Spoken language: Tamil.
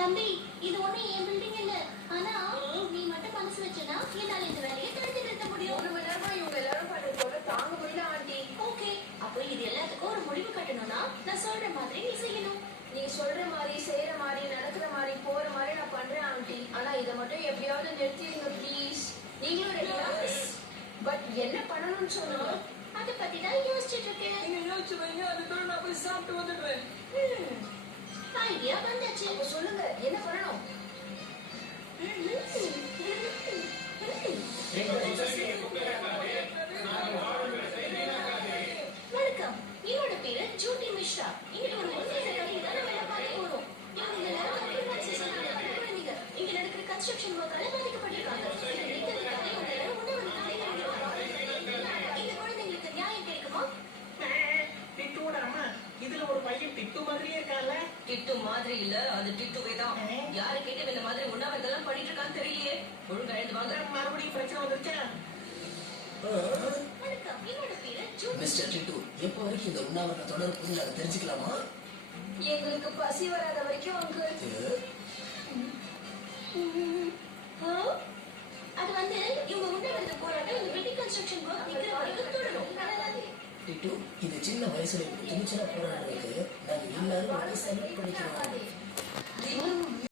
தம்பி, இது ஒண்ணு என் பில்டிங் இல்ல. ஆனா நீ மட்டும் மனசு வச்சனா என்னால இந்த வேலையை தடுத்து நிறுத்த முடியும். 1 மணி நேரமா இவங்க எல்லாரும் பண்ற தொல்லை தாங்க முடியல ஆண்டி. ஓகே, அப்போ இது எல்லாத்துக்கும் ஒரு முடிவு கட்டணும்னா நான் சொல்ற மாதிரி நீ செய்யணும். நீ சொல்ற மாதிரி செய்யற மாதிரி நடக்கிற மாதிரி போற மாதிரி நான் பண்றேன் ஆண்டி. ஆனா இதை மட்டும் எப்படியாவது நிறுத்திடுங்க ப்ளீஸ். நீங்களும் ரெடியா? பட் என்ன பண்ணணும்னு சொல்லுங்க. அதை பத்தி தான் யோசிச்சுட்டு இருக்கேன். நீங்க யோசிச்சு வைங்க, அதுக்குள்ள நான் போய் சாப்பிட்டு வந்துடுறேன். ஐடியா வந்தாச்சு. அப்ப சொல்லுங்க என்ன பண்ணணும்? வணக்கம், என்னோட பேரு ஜூட்டி மிஸ்ரா. இங்க ஒரு உண்மையான கதையை தான் நம்ம எல்லாம் பார்க்க போறோம். இவங்க எல்லாரும் கம்ப்யூட்டர் சிஸ்டம்ல குழந்தைங்க. இங்க நடக்கிற கன்ஸ்ட்ரக்ஷன் ஒர்க்கால பாதிக்கப்பட்டிருக்காங்க. இந்த குழந்தைங்களுக்கு நியாயம் கிடைக்குமா? டிட்டோட அம்மா, இதுல ஒரு பையன் டிட்டு மாதிரியே இருக்கான்ல. டிட்டு மாதிரி இல்ல, அது டிட்டுவே தான். யாரு கேட்டு இந்த மாதிரி உண்ணாவிரதெல்லாம் பண்ணிட்டு இருக்கான்னு தெரியலையே. ஒழுங்கா எழுந்து வாங்க. மறுபடியும் பிரச்சனை வந்துருச்சா? வணக்கம், என்னோட பேரு ஜூட்டி. மிஸ்டர் டிட்டு, எப்போ வரைக்கும் இந்த உண்ணாவிரத தொடர் புரிஞ்சு அதை தெரிஞ்சுக்கலாமா? எங்களுக்கு பசி வராத வரைக்கும் அங்கிள். அது வந்து இவங்க உண்ணாவிரத போராட்டம் இந்த பில்டிங் கன்ஸ்ட்ரக்ஷன் ஒர்க் நிக்கிற வரைக்கும் தொடரும். டிட்டு, இந்த சின்ன வயசுல துணிச்சலா போராடுறதுக்கு நாங்க எல்லாரும் சல்யூட் பண்ணிக்கிறோம்.